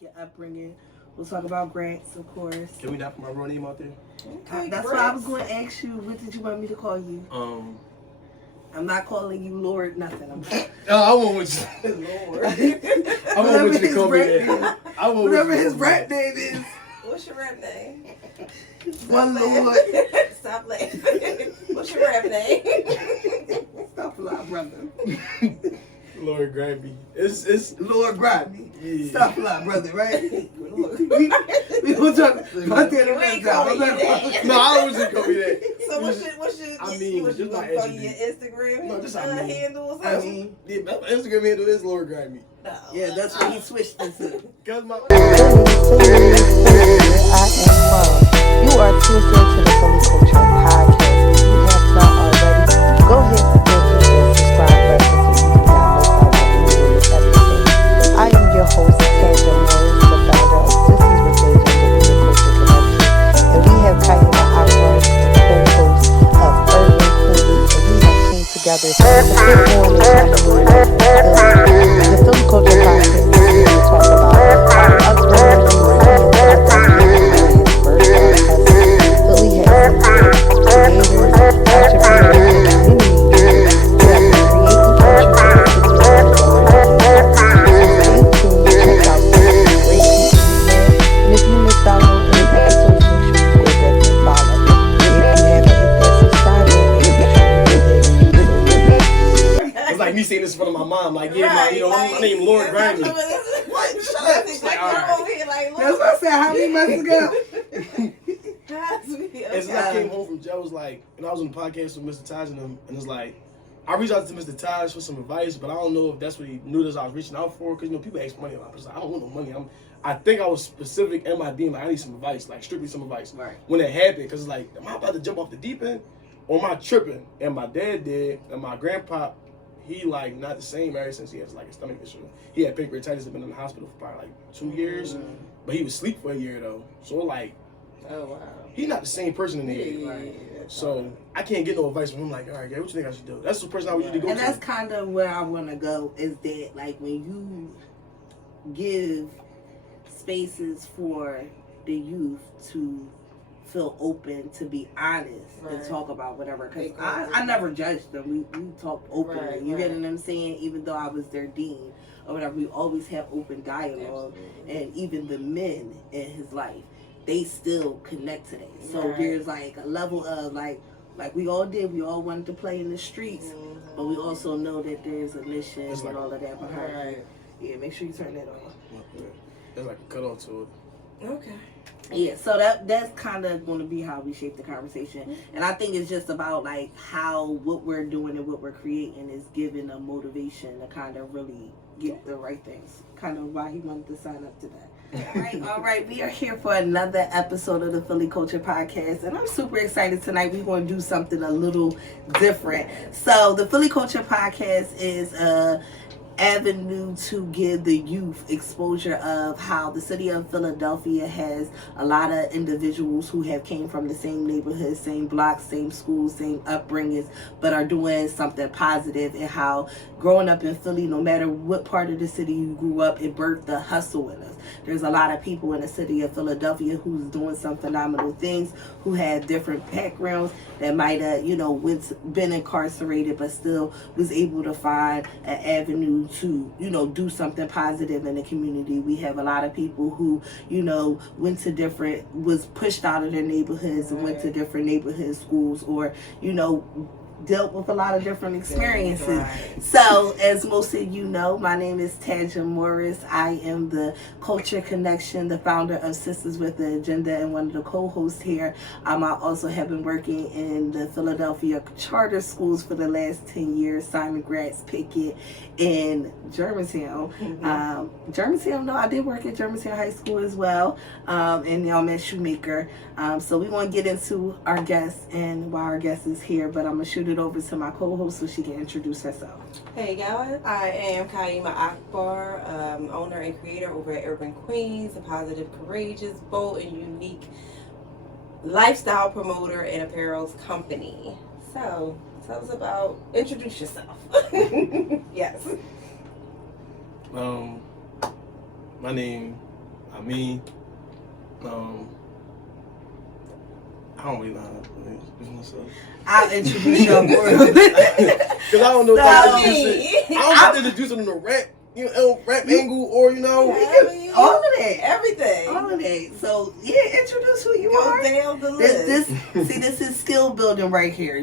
your upbringing. We'll talk about Gratz, of course. Can we not put my real name out there? Okay, that's why I was going to ask you, what did you want me to call you? I'm not calling you Lord nothing. I want what you Lord. I want what you call me that. Whatever his rap name is. What's your rap name? One Lord. Stop laughing. What's your rap name? Stop lying, brother. Lord Grimey. It's Lord Grimey. Yeah. Stop lying, brother, right? we gonna talk about that You ain't call me that. No, I wasn't gonna be that. So what's your I mean, what you just gonna my call your Instagram No, just I mean. handle or I something? mean, Yeah, my Instagram handle is Lord Grimey. No. yeah, that's what he switched it to. Cause my I am from. You are tuned into the Philly Culture Podcast. If you have not already, go ahead and hit the subscribe button so you do not miss out on any latest episode. I am your host, Taja Morris, the founder of Sisters with the Agenda in the Culture Connection. And we have Kaima Akbar, the co-host of Urban Philly. And we have came together to put on and shine the light on Philly. The Philly Culture Podcast is here to talk about our upbringing in the city of Philadelphia, Philly has some creators, entrepreneurs, and community leaders who have been creating culture for the city of Philadelphia. So stay tuned, check out some of the great people we have. And if you missed out on any episodes, make sure you go back and follow. If you haven't hit that subscribe button, make sure you do that. it's like me saying this in front of my mom. Like, yeah, my name Lord Grimey. What? Shut up. It's like, I'm over here like, That's what I said. How many months ago? And since I came home from jail, I was like, and I was on the podcast with Mr. Taj and them, and it's like, I reached out to Mr. Taj for some advice, but I don't know if that's what he knew that I was reaching out for, because people ask money a lot. I was like, I don't want no money. I think I was specific in my DM, like, I need some advice, like strictly some advice. Right. When it happened, because it's like, am I about to jump off the deep end, or am I tripping? And my dad did, and my grandpa, he like not the same ever since he has like a stomach issue. He had pancreatitis, had been in the hospital for probably like 2 years, but he was asleep for a year though. So like, oh wow. he not the same person in the head. Right. So I can't get no advice from him. Like, all right, guy, what you think I should do? That's the person I would usually go And to. that's kind of where I want to go, is that like when you give spaces for the youth to feel open, to be honest, and talk about whatever, because I never judged them. We talked openly. You get what I'm saying? Even though I was their dean or whatever, we always have open dialogue. Absolutely. And even the men in his life, they still connect to that. So there's like a level of like we all did. We all wanted to play in the streets, but we also know that there's a mission and all of that behind it. Yeah, make sure you turn that off. There's like a cutoff to it. Okay. Yeah, so that's kind of going to be how we shape the conversation. And I think it's just about like how what we're doing and what we're creating is giving a motivation to kind of really get the right things. Kind of why he wanted to sign up today. All right. We are here for another episode of the Philly Culture Podcast, and I'm super excited tonight. We're going to do something a little different. So the Philly Culture Podcast is a avenue to give the youth exposure of how the city of Philadelphia has a lot of individuals who have came from the same neighborhood, same blocks, same schools, same upbringings, but are doing something positive, and how growing up in Philly, no matter what part of the city you grew up, it birthed the hustle in us. There's a lot of people in the city of Philadelphia who's doing some phenomenal things, who have different backgrounds, that might have, been incarcerated, but still was able to find an avenue to, do something positive in the community. We have a lot of people who, was pushed out of their neighborhoods and went to different neighborhood schools, or, dealt with a lot of different experiences. So, as most of you know, my name is Taja Morris. I am the Culture Connection, the founder of Sisters with the Agenda, and one of the co-hosts here. I also have been working in the Philadelphia charter schools for the last 10 years, Simon Gratz, Pickett, in Germantown. Germantown, no, I did work at Germantown High School as well, and now I'm at Shoemaker. So we want to get into our guest and why our guest is here, but I'm going to shoot it over to my co-host so she can introduce herself. Hey guys, I am Kaima Akbar, owner and creator over at Urban Queens, a positive, courageous, bold, and unique lifestyle promoter and apparel company. So, tell us about, introduce yourself. Yes. My name Ameen. I don't really know how to introduce myself. I'll introduce you more. Because I don't know if I don't have to introduce them to rap, rap angle or, all of that. Everything. All of that. So, yeah, introduce who you are. Go down the list. This is skill building right here,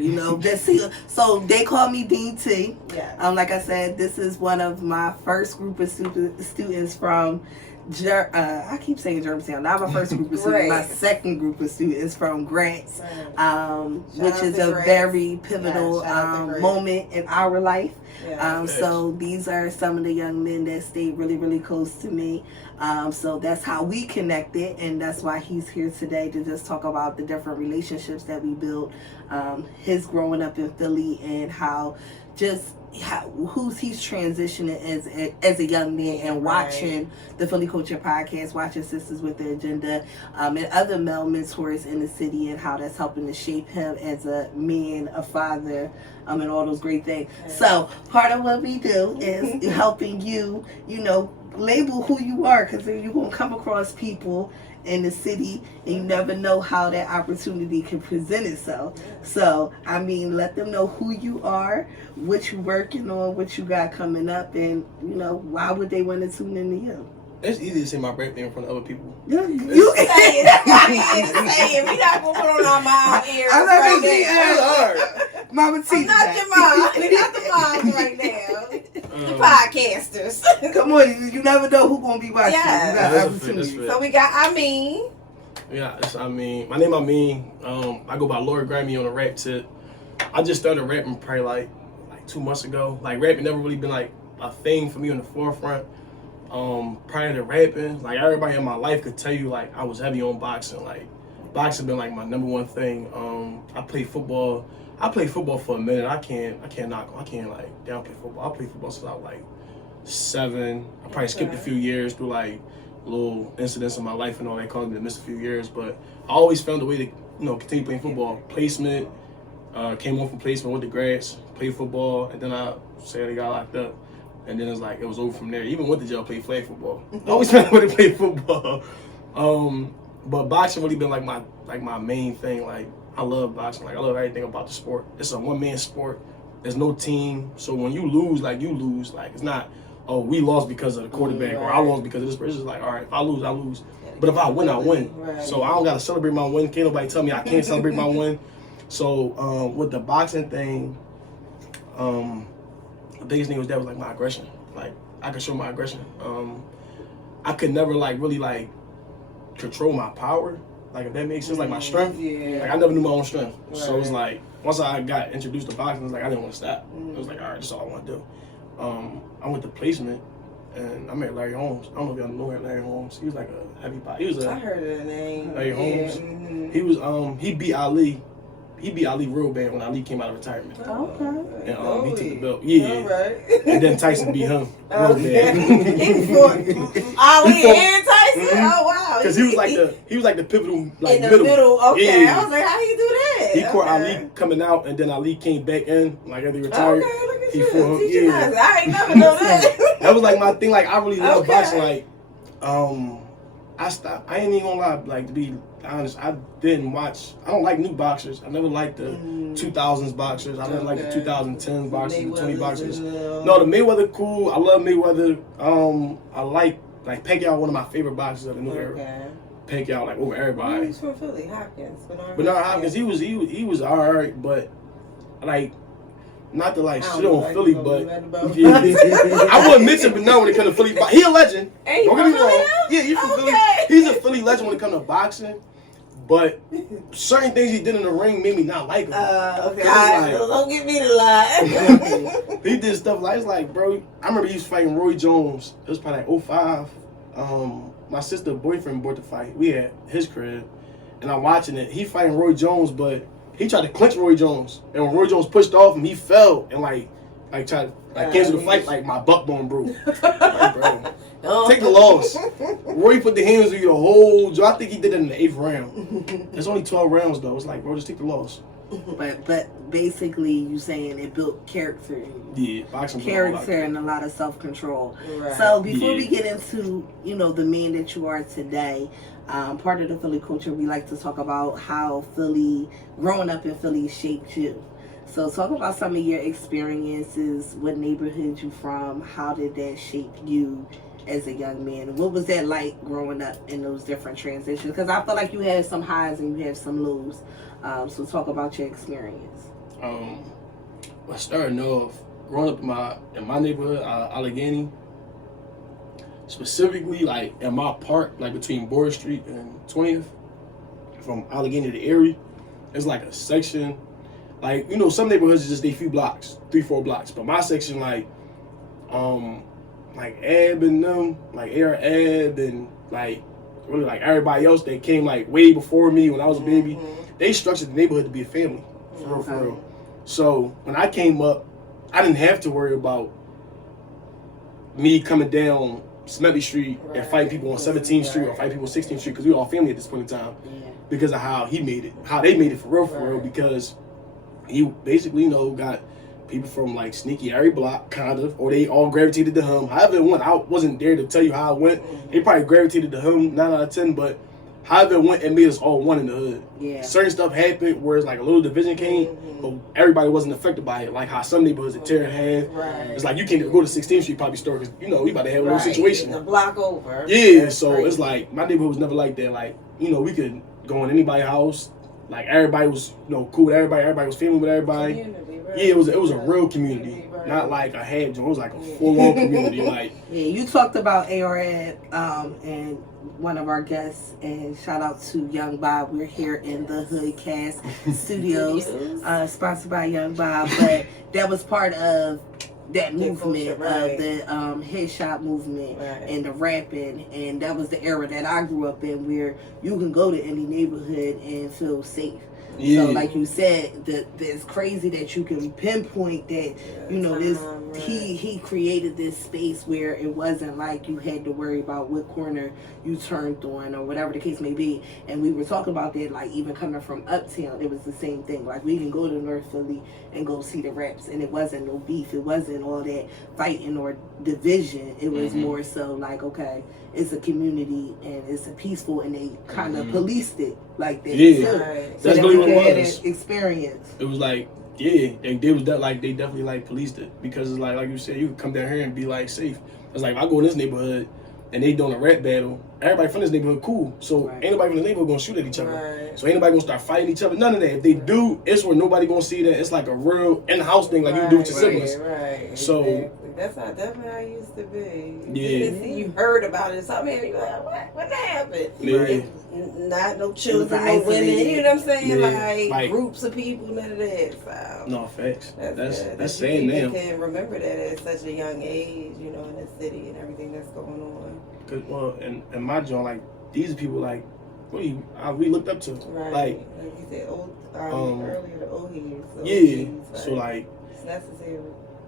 So they call me Dean T. Yeah. Like I said, this is one of my first group of students from I keep saying Germantown. Not my first group of students. My second group of students from Gratz, which is a very pivotal moment in our life. Yeah. So these are some of the young men that stayed really, really close to me. So that's how we connected, and that's why he's here today to just talk about the different relationships that we built. His growing up in Philly and he's transitioning as a young man and watching the Philly Culture Podcast, watching Sisters with the Agenda, and other male mentors in the city, and how that's helping to shape him as a man, a father, and all those great things. So part of what we do is helping you, label who you are, because you're going to come across people in the city and you never know how that opportunity can present itself. So, let them know who you are, what you're working on, what you got coming up, and, why would they want to tune into you? It's easy to say my birthday in front of other people. You say it. We not going to put on our mom ears. I'm not going to It's hard. Mama T. I'm not your mom. We not the moms right now. The podcasters. Come on, you never know who's going to be watching. Yeah. You got That's opportunity. fair. So we got Ameen. Yeah, it's Ameen. My name Ameen. I go by Lord Grimey on the rap tip. I just started rapping probably like 2 months ago. Like rapping never really been like a thing for me on the forefront. Prior to rapping, like everybody in my life could tell you, like I was heavy on boxing. Like boxing been like my number one thing. I played football. I played football for a minute. I can't downplay football. I played football since I was like 7. I probably skipped a few years through like little incidents in my life and all that caused me to miss a few years. But I always found a way to continue playing football. Placement, came on from placement, went to Gratz, played football, and then I sadly got locked up. And then it was over from there. Even went to jail, played flag football. I always found a way to play football. But boxing really been like my main thing. Like I love boxing. Like I love everything about the sport. It's a one-man sport. There's no team. So when you lose, you lose. Like it's not, oh, we lost because of the quarterback or I lost because of this person. It's just like, all right, if I lose, I lose. But if I win, I win. Right. So I don't gotta celebrate my win. Can't nobody tell me I can't celebrate my win. So with the boxing thing, the biggest thing was like my aggression. Like I could show my aggression. I could never really control my power. Like if that makes sense, like my strength. Yeah. Like I never knew my own strength. Right. So it's like once I got introduced to boxing, it's like I didn't want to stop. It was like, all right, this is all I want to do. I went to placement and I met Larry Holmes. I don't know if y'all know Larry Holmes. He was like a heavy body. I heard of the name. Larry Holmes. Mm-hmm. He was he beat Ali. He beat Ali real bad when Ali came out of retirement. Okay. And he took the belt. Yeah. All right. And then Tyson beat him real bad. He fought Ali and Tyson? Oh wow. Because he was like the pivotal in the middle. Okay. Yeah. I was like, how do you do that? He caught Ali coming out and then Ali came back in after he retired. Okay, look at he you. fought him. Yeah. I ain't never know that. That was like my thing. Like I really love boxing. Like I stopped. I ain't even gonna lie. Like to be honest, I didn't watch. I don't like new boxers. I never liked the 2000s boxers. I didn't like the 2010 boxers, the 20 boxers. No, the Mayweather cool. I love Mayweather. I like Pacquiao, one of my favorite boxers of the new era. Pacquiao, like over everybody. He's from Philly, Hopkins. Bernard Hopkins, he was alright, but like. Not to shit on Philly, but yeah. I wouldn't mention Bernard when it comes to Philly. But he a legend. Don't get me wrong. Yeah, he's from Philly. He's a Philly legend when it comes to boxing. But certain things he did in the ring made me not like him. Okay. Don't get me to lie. He did stuff it's like, bro. I remember he was fighting Roy Jones. It was probably like 05. My sister's boyfriend bought the fight. We at his crib, and I'm watching it. He fighting Roy Jones, but he tried to clinch Roy Jones, and when Roy Jones pushed off him, he fell and tried to cancel the fight. Like my butt bone broke. Like, bro, take the loss. Roy put the hands on you the whole. I think he did it in the 8th round. It's only 12 rounds though. It's like, bro, just take the loss. but basically you saying it built character in you. Yeah, boxing. Character and a lot of self-control. Right. So before we get into, the man that you are today, part of the Philly culture, we like to talk about how growing up in Philly shaped you. So talk about some of your experiences, what neighborhood you from, how did that shape you as a young man? What was that like growing up in those different transitions? Because I feel like you had some highs and you have some lows. So talk about your experience. Well, starting off, growing up in my neighborhood, Allegheny, specifically like in my park, like between Board Street and 20th, from Allegheny to Erie, it's like a section. Like, some neighborhoods are just a few blocks, 3-4 blocks. But my section, like Ab and them, like Air Ab and like really like everybody else that came like way before me when I was a baby, they structured the neighborhood to be a family, for real. So when I came up, I didn't have to worry about me coming down Smedley Street and fighting people on 17th Street or fighting people on 16th Street, because we were all family at this point in time, because of how they made it for real, because he basically, got people from like sneaky every block, kind of, or they all gravitated to him. However it went, I wasn't there to tell you how it went. They probably gravitated to him 9 out of 10, but however it went, it made us all one in the hood. Yeah. Certain stuff happened where it's like a little division came, but everybody wasn't affected by it. Like how some neighborhoods are tearing half. Right. It's like you can't even go to 16th Street probably store because we about to have a little situation. A block over. Yeah, that's so crazy. It's like my neighborhood was never like that. Like we could go in anybody's house. Like everybody was cool with everybody. Everybody was family with everybody. Community, right? Yeah, it was a real community, right. Not like a half joint. It was like a full-on community. Like you talked about ARAD and one of our guests, and shout out to Young Bob. We're here in the Hood Cast Studios, sponsored by Young Bob. But that was part of that movement, of the headshot movement and the rapping, and that was the era that I grew up in, where you can go to any neighborhood and feel safe. So like you said, it's crazy that you can pinpoint that, he created this space where it wasn't like you had to worry about what corner you turned on or whatever the case may be. And we were talking about that, like even coming from uptown, it was the same thing. Like we can go to Norf Philly and go see the raps, and it wasn't no beef. It wasn't all that fighting or division. It was more so like, okay, it's a community and it's a peaceful, and they kind of policed it like that. Yeah, so that's really what it was. Experience. It was like, they definitely like policed it, because it's like you said, you could come down here and be like safe. It's like if I go in this neighborhood and they doing a rap battle, everybody from this neighborhood cool. So ain't nobody from the neighborhood gonna shoot at each other. Right. So ain't nobody gonna start fighting each other. None of that. If they do, it's where nobody gonna see that. It's like a real in-house thing, like you do with your siblings. Right. So exactly. That's how definitely how it used to be. Yeah. You heard about it, something, and you're like, what happened? Yeah. Not no children, no women. You know what I'm saying? Yeah. Like groups of people, none of that. So no, facts. That's sad now. now. You can remember that at such a young age, in the city and everything that's going on. Cause in my joint, like these people, like we looked up to, right? Like you said, earlier, the old heads. Yeah. So like it's necessary.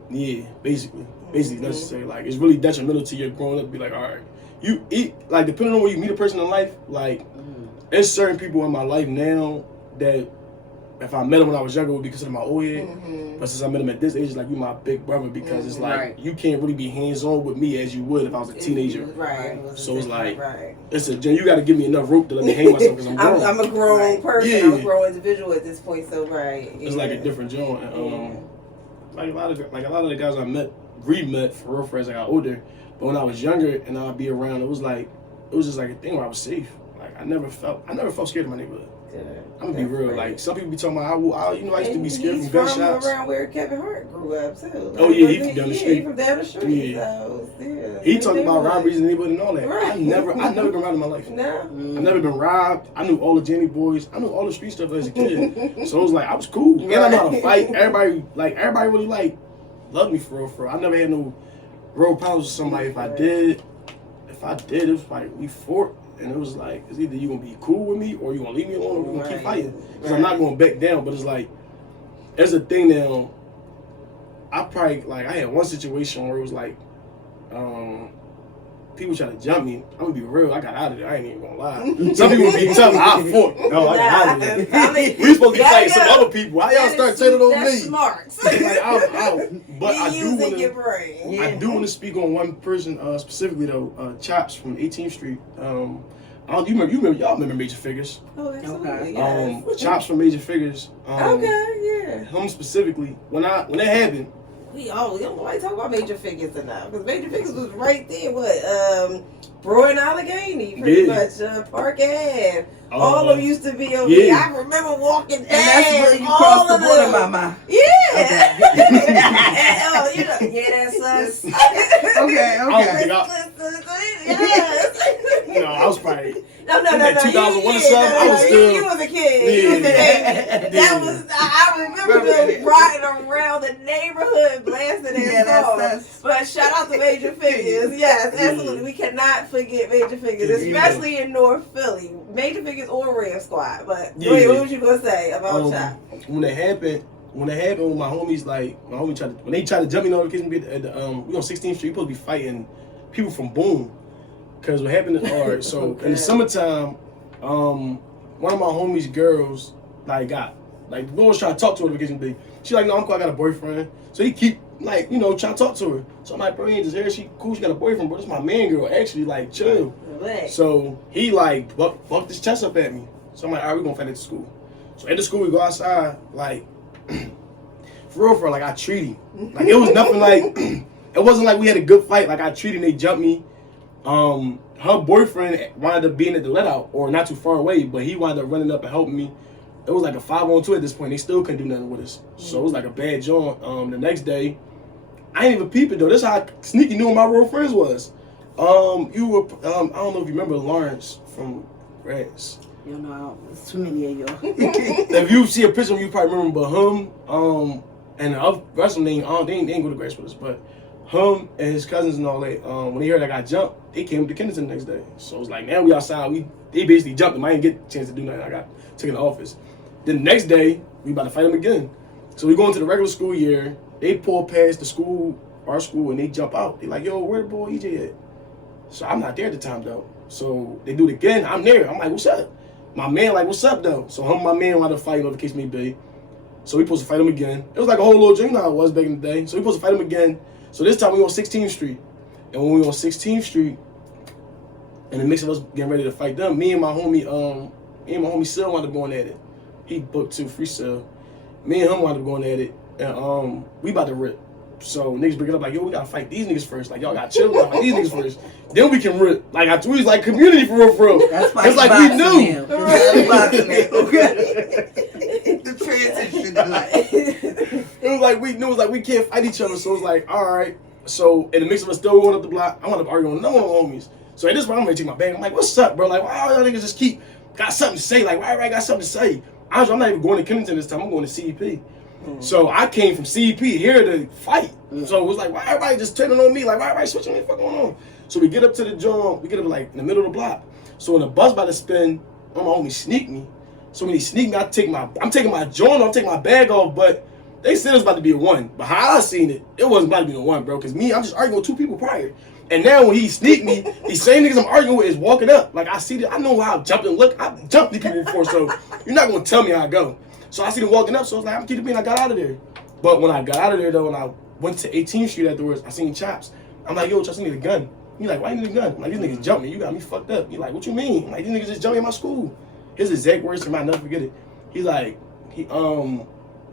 Yeah, basically necessary. Like it's really detrimental to your growing up. Be like, all right, you eat like depending on where you meet a person in life. Like there's certain people in my life now that if I met them when I was younger, would be considered my old head. But since I met them at this age, it's like you my big brother, because it's like you can't really be hands on with me as you would if I was a teenager. Right. So it's like you got to give me enough rope to let me hang myself, because I'm grown. I'm a grown person. Yeah. I'm a grown individual at this point. So it's like a different joint. Like a lot of the guys I met for real as I got older. But when I was younger and I'd be around, it was just like a thing where I was safe. Like I never felt scared of my neighborhood. I'm gonna be real. Right. Like some people be talking about I used to be scared from gunshots. Around where Kevin Hart grew up too. Like, oh yeah, he from down the street. He from down the street. Yeah. So still, he talked about robberies in the neighborhood and all that. Right. I never been robbed in my life. No. I've never been robbed. I knew all the Jenny boys. I knew all the street stuff as a kid. So it was like I was cool. And I know how to fight. Everybody really loved me for real. I never had no real problems with somebody. If I did, it was like we fought. And it was like, it's either you gonna be cool with me or you gonna leave me alone or we're gonna keep fighting. Because I'm not gonna back down. But it's like, there's a thing now. I had one situation where it was like, people try to jump me, I'm gonna be real. I got out of there. I ain't even gonna lie. Some people be tough. I fought. No, I got out of there. I mean, We supposed to be fighting some other people. Why y'all start turning on that's me? smart. Like, I'm out. But I do using your want brain. Yeah. I do want to speak on one person specifically though. Chops from 18th Street. Y'all remember Major Figures? Oh, absolutely. Okay. Yes. Chops from Major Figures. Okay, yeah. Him specifically. When that happened. We don't nobody talk about Major Figures enough because Major Figures was right there. What? Broad and Allegheny, pretty much. Park Ave. All of them used to be over there. I remember walking down. And that's where you all crossed the of border, them. mama. Yeah. Okay. That's us. Okay. Yes. I was probably. No. 2001 or something. I was still. You was a kid. You was a baby. That was. I remember them riding around the neighborhood blasting their songs. But shout out to Major Figures. Yes, absolutely. We cannot forget Major Figures, especially in Norf Philly. Major Figures or Ram Squad. But wait, what was you gonna say about Chop? When it happened with my homies, when they tried to jump me on the we on 16th Street, we supposed to be fighting people from Boone. Cause what happened is hard. So in the summertime, one of my homies' girls the girl was trying to talk to her vacation day. She's like, no, I'm cool, I got a boyfriend. So he keep trying to talk to her. So I'm like, bro, you ain't just here. She cool, she got a boyfriend, bro. This my man girl, actually, chill. Right. So he bucked his chest up at me. So I'm like, all right, we gonna fight at the school. So at the school we go outside, for real, I treated him. It was nothing it wasn't like we had a good fight. I treated him, they jumped me. Her boyfriend wound up being at the let out, or not too far away, but he wound up running up and helping me. It was like a 5-on-2 at this point. They still couldn't do nothing with us. So it was like a bad joint. The next day, I ain't even peep it though. This is how sneaky knew who my real friends was. You were, I don't know if you remember Lawrence from Gratz. You know, it's too many of y'all. If you see a picture of him, you probably remember, but him, and the other rest of them, they ain't go to Gratz with us, but him and his cousins and all that, when they heard I got jumped, they came to Kennington the next day. So it was like, now we outside, they basically jumped him. I didn't get a chance to do nothing. I got taken to the office. Then the next day, we about to fight him again. So we go into the regular school year, they pull past our school, and they jump out. They like, yo, where the boy EJ at? So I'm not there at the time though. So they do it again, I'm there. I'm like, what's up? My man like, what's up though? So him and my man wanted to fight, the case may be. So we supposed to fight him again. It was like a whole little dream how it was back in the day. So we supposed to fight him again. So this time we on 16th Street. And when we on 16th Street, and the mix of us getting ready to fight them, me and my homie Sil wound up going at it. He booked 2 free Sil. Me and him wound up going at it. And we about to rip. So niggas bring it up like, yo, we gotta fight these niggas first. Like, y'all gotta chill, we gotta fight these niggas first. Then we can rip. We was like community for real. That's why it's like we knew. The transition to life. It was like we knew, it was like we can't fight each other. So it was like, all right. So in the mix of us still going up the block, I wound up arguing with no one of my homies. So at this point, I'm ready to take my bag. I'm like, what's up, bro? Like, why y'all niggas just got something to say? Like, why I got something to say? I'm not even going to Kennington this time. I'm going to CEP. So I came from CEP here to fight. So it was like, why everybody just turning on me? Like, why everybody switching me? What going on? So we get up to the joint. We get up in the middle of the block. So when the bus about to spin, my homie sneak me. So when he sneak me, I'm taking my joint off, taking my bag off. But they said it was about to be a 1. But how I seen it, it wasn't about to be a 1, bro. Because I'm just arguing with 2 people prior. And now when he sneaked me, these same niggas I'm arguing with is walking up. Like, I see that. I know how I've jumped and look. I've jumped these people before, so you're not going to tell me how I go. So I see them walking up, so I was like, I'm keeping being. I got out of there. But when I got out of there, though, and I went to 18th Street afterwards, I seen Chops. I'm like, yo, Chops, I need a gun. He's like, why you need a gun? I'm like, these niggas jumped me. You got me fucked up. He's like, what you mean? I'm like, these niggas just jumped me in my school. His exact words, I might never forget it. He's like, he got a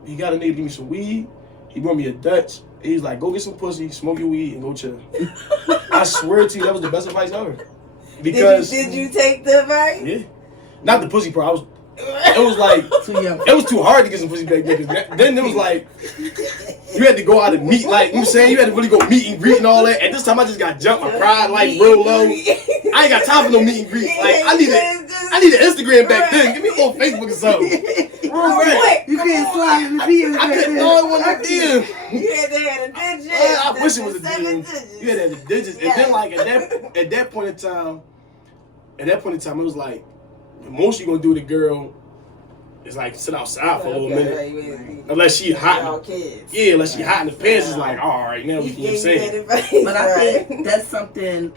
nigga to give me some weed. He brought me a Dutch. He's like, go get some pussy, smoke your weed, and go chill. I swear to you, that was the best advice ever. Because did you take the advice? Yeah. Not the pussy part. It was like it was too hard to get some pussy back then. Then it was like you had to go out and meet, like you know what I'm saying, you had to really go meet and greet and all that. At this time I just got jumped, my pride real low. I ain't got time for no meet and greet. Like I need an Instagram back then. Give me a little Facebook or something. You can't slide in the DM. I couldn't know it wasn't a DM. You had to have a digit. I wish it was a DM. You had to have the digits. And then like at that point in time, it was like the most you gonna do with a girl is like sit outside for a little minute. Unless she hot. Yeah, unless she hot in the pants, it's like, all right, now we can say. But I think that's something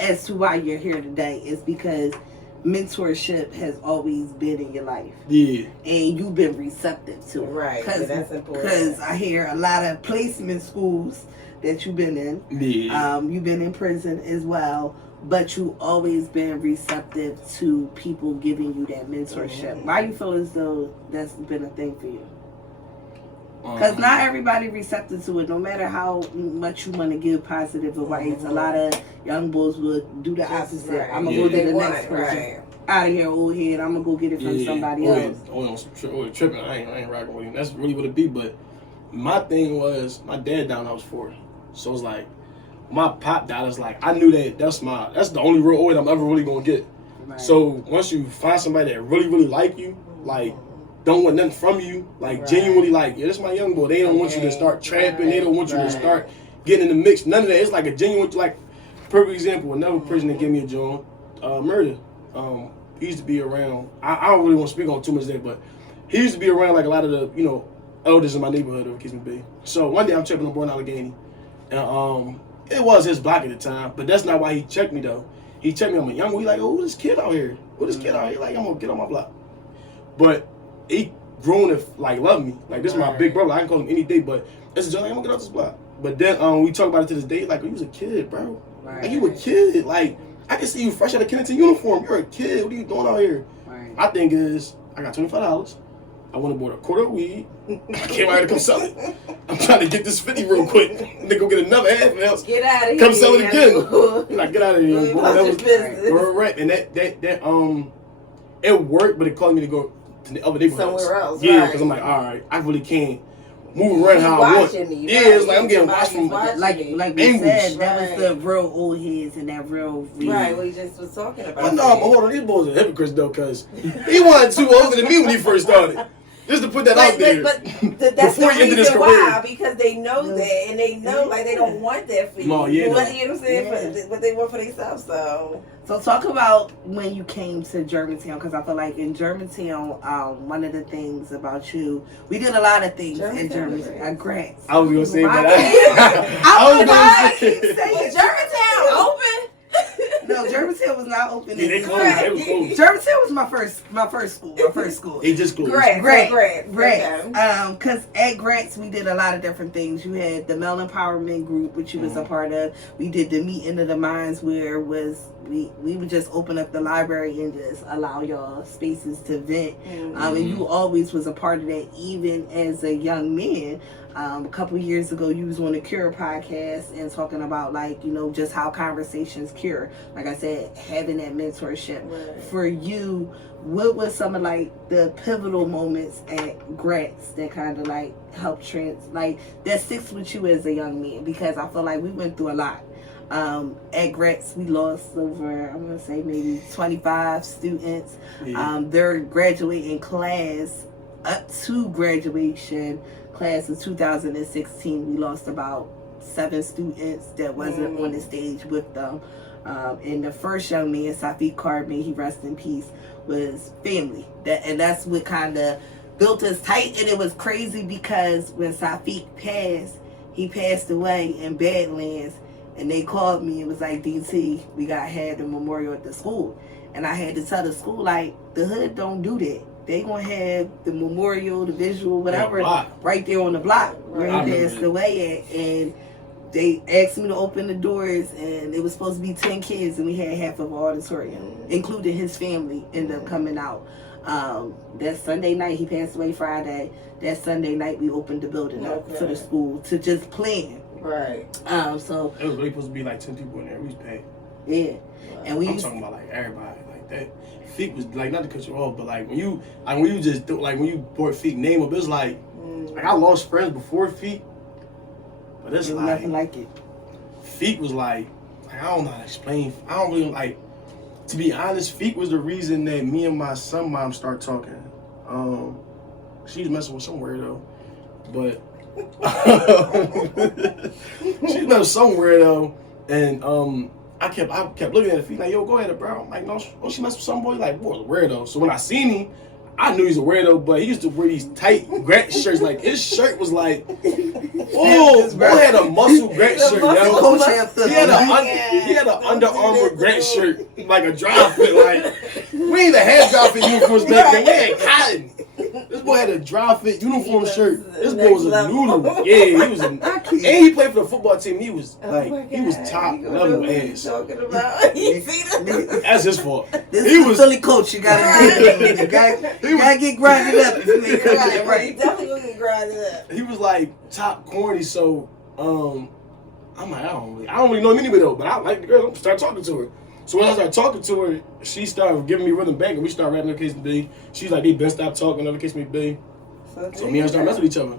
as to why you're here today is because mentorship has always been in your life. Yeah. And you've been receptive to it. Right. Cause, That's important. Because I hear a lot of placement schools that you've been in. Yeah. You've been in prison as well. But you always been receptive to people giving you that mentorship. Why you feel as though that's been a thing for you? Because not everybody receptive to it, no matter how much you want to give positive advice. A lot of young boys would do the opposite. Right. I'm going Yeah. to go to the They next want, person. right. Out of here, old head. I'm going to go get it from somebody else. Tripping. I ain't rocking with him. That's really what it be. But my thing was, my dad died when I was 4. So it's like, my pop died. It's like, I knew that's the only real old I'm ever really going to get. Right. So once you find somebody that really, really like you, like, don't want nothing from you, like, genuinely like, yeah, this is my young boy. They don't want you to start trapping. They don't want you to start getting in the mix. None of that. It's like a genuine, like, perfect example. Another person that gave me a joint, Murder. He used to be around, I don't really want to speak on too much there, but he used to be around like a lot of the, you know, elders in my neighborhood, or kids me be. So one day I'm checking on Born Allegheny, and it was his block at the time, but that's not why he checked me though. He checked me, I'm a young boy, he like, oh, who this kid out here? Who this kid out here? Like, I'm gonna get on my block. But he grown and like loved me. Like, this is my big brother. I can call him any day, but it's a joke, like, I'm gonna get off this block. But then we talk about it to this day, like, you was a kid, bro. Right. Like, you a kid. Like, I can see you fresh out of Kennington uniform. You're a kid. What are you doing out here? Right. My thing is, I got $25. I went and bought a quarter of weed. I came out here to come sell it. I'm trying to get this 50 real quick. Then go get another half else. Get out of here. Come sell it again. You're like, get out of here. Really Boy, about that your was business. right. And that it worked, but it caused me to go to the other neighborhoods. Somewhere else, Yeah, right. because I'm like, all right, I really can't move around how I want. Watching me, Yeah, right. it's like I'm getting watched from Like we Angles. said, that was the real old heads and that real Right, we just was talking about. Well, no, but hold on, these boys are hypocrites though, because he wasn't too older than me when he first started. Just to put that out there. But that's the Before he ended his reason career. why, because they know that, and they know like they don't want that for you. No, yeah, You know no. what I'm saying? For what they want for themselves. So talk about when you came to Germantown, because I feel like in Germantown, one of the things about you, we did a lot of things in Germantown. Gratz. I was gonna say My that. I was gonna keep say. saying was Germantown open? No, Germantown was not open. Yeah, they closed. They was closed. Germantown was my first school. They just closed. Gratz. Gratz. Okay. Because at Gratz we did a lot of different things. You had the Male Empowerment Group, which you was a part of. We did the Meeting of the Minds, where we would just open up the library and just allow y'all spaces to vent. And you always was a part of that, even as a young man. A couple years ago, you was on the Cure podcast and talking about, like, you know, just how conversations cure. Like I said, having that mentorship. Right. For you, what was some of like the pivotal moments at Gratz that kind of like helped that sticks with you as a young man? Because I feel like we went through a lot. At Gratz, we lost over, I'm going to say maybe 25 students. Yeah. Their graduating class, up to graduation, class of 2016, we lost about 7 students that wasn't on the stage with them. And the first young man, Safiq Carbon, he rest in peace, was family. That's what kind of built us tight. And it was crazy because when Safiq passed, he passed away in Badlands. And they called me and was like, DT, we got to have the memorial at the school. And I had to tell the school, like, the hood don't do that. They gonna have the memorial, the visual, whatever, right there on the block where he passed away at. And they asked me to open the doors, and it was supposed to be 10 kids, and we had half of our auditorium, including his family, ended up coming out. That Sunday night, he passed away Friday. That Sunday night, we opened the building up for the school to just plan. Right. So it was really supposed to be like 10 people in there. We was paid. Yeah. And I'm talking about like everybody like that. Feet was like, not to cut you off, but like when you brought Feet name up, it was like I lost friends before Feet, but it's like nothing like it. Feet was like I don't know how to explain. I don't really like. To be honest, Feet was the reason that me and my son mom started talking. She's messing with some weirdo, but she's messing with some weirdo, and I kept looking at her feet like, yo, go ahead, bro. I'm like, no, she messed with some boy. Like, boy, weirdo. So when I seen him, I knew he was a weirdo, but he used to wear these tight Gratz shirts. Like his shirt was like, oh, boy had a muscle Gratz shirt, yo. Coach had He had an Under Armour Gratz shirt, like a dry fit. Like we ain't even had dry fit uniforms back then. We had cotton. This boy had a dry fit uniform shirt. This boy was a noodle. Yeah, he was. And he played for the football team. He was like, he was top level ass. Talking about. That's his fault. This He is was. a Philly coach. You gotta get grinded up if you ain't coaching it He right. definitely gonna get grinded up. He was like top corny. So I'm like, I don't really know him anyway though. But I like the girl. I start talking to her. So when I started talking to her, she started giving me rhythm back, and we started rapping. Case me B. She's like, they best stop talking. Another case me B. So me and her started messing with each other.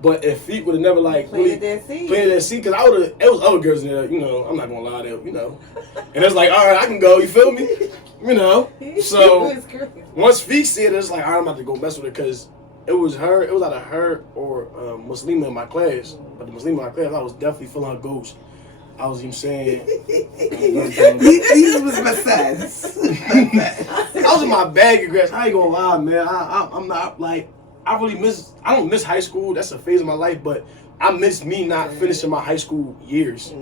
But if feet would have never like really played that seat, because I would have, it was other girls in there, you know, I'm not gonna lie, you know. And it's like, all right, I can go, you feel me? You know. So once feet said it, it's like, all right, I'm about to go mess with her, because it was either her or Muslima in my class. But the Muslima in my class, I was definitely feeling her ghost. I was even saying, These was my sons. I was in my bag of Gratz. I ain't gonna lie, man. I'm not like, I don't miss high school. That's a phase of my life, but I miss me not finishing my high school years.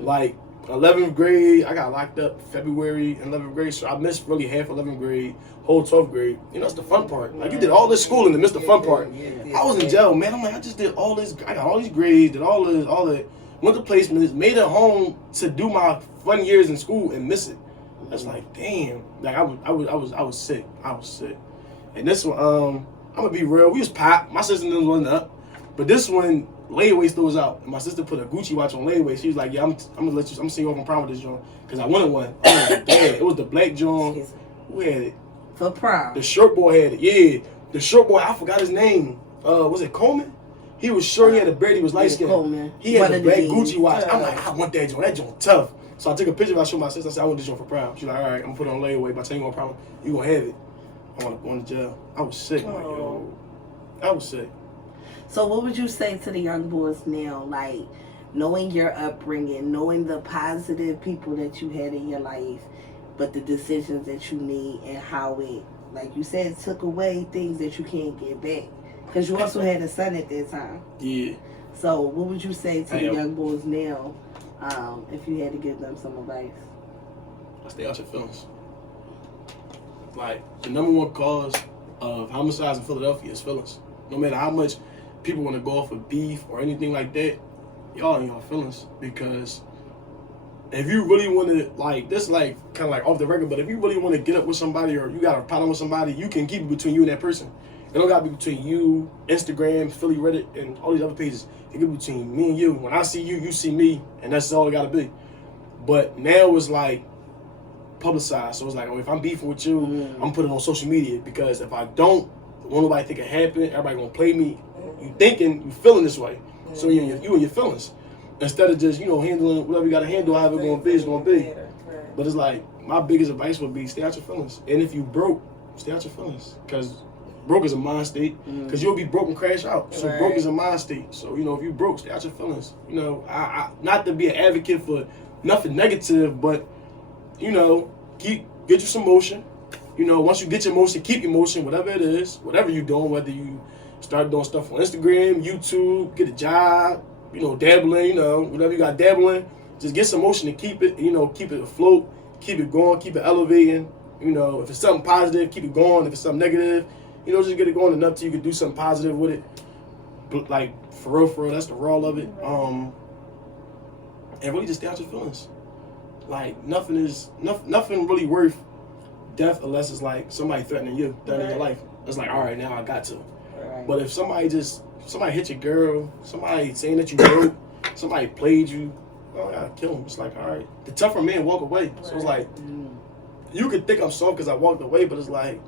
Like 11th grade, I got locked up February in 11th grade, so I missed really half 11th grade, whole 12th grade. You know, that's the fun part. Like you did all this schooling and missed the fun part. I was in jail, man. I'm like, I just did all this. I got all these grades, did all that. Went to placements, made it home to do my fun years in school and miss it. That's like, damn. Like I was sick. I was sick. And this one, I'm gonna be real. We was pop. My sister wasn't up, but this one layaway store was out, and my sister put a Gucci watch on layaway. She was like, "Yeah, I'm gonna send you off on prom with this joint because I wanted one." I'm like, damn, it was the black joint. Who had it? For prom. The short boy had it. Yeah, the short boy. I forgot his name. Was it Coleman? He was short. He had a beard. He was light skinned. He had a black Gucci watch. I'm like, I want that joint. That joint tough. So I took a picture. I showed my sister. I said, I want this joint for prom. She's like, all right, I'm gonna put it on layaway. By the time you go on prom, you gonna have it. I want to go to jail. I was sick. I'm like, yo, I was sick. So what would you say to the young boys now, like knowing your upbringing, knowing the positive people that you had in your life, but the decisions that you made and how it, like you said, took away things that you can't get back? Because you also had a son at that time. Yeah. So what would you say to the young boys now, if you had to give them some advice? Stay out your feelings. Like, the number one cause of homicides in Philadelphia is feelings. No matter how much people want to go off of beef or anything like that, y'all in your feelings. Because if you really want to, like, this like kind of like off the record, but if you really want to get up with somebody or you got a problem with somebody, you can keep it between you and that person. It don't got to be between you, Instagram, Philly Reddit, and all these other pages. It can be between me and you. When I see you, you see me, and that's all it got to be. But now it's like publicized. So it's like, oh, if I'm beefing with you, I'm putting it on social media, because if I don't want nobody think it happened, everybody gonna play me. You thinking, you feeling this way. So you and your feelings. Instead of just, handling whatever you got to handle, however it's gonna be. But it's like, my biggest advice would be stay out your feelings. And if you broke, stay out your feelings. Because broke is a mind state. Because you'll be broke and crash out. So broke is a mind state. So, if you broke, stay out your feelings. I not to be an advocate for nothing negative, but, get you some motion. Once you get your motion, keep your motion, whatever it is, whatever you're doing, whether you start doing stuff on Instagram, YouTube, get a job, dabbling, whatever you got dabbling, just get some motion to keep it, keep it afloat, keep it going, keep it elevating. If it's something positive, keep it going. If it's something negative, just get it going enough till you can do something positive with it. But like, for real, that's the raw of it. And really just stay out your feelings. Like, nothing really worth death unless it's like somebody threatening your life. It's like, all right, now I got to. Right. But if somebody hit your girl, somebody saying that you broke, somebody played you, I gotta kill him. It's like, all right, the tougher men walk away. So it's like, you could think I'm soft because I walked away, but it's like,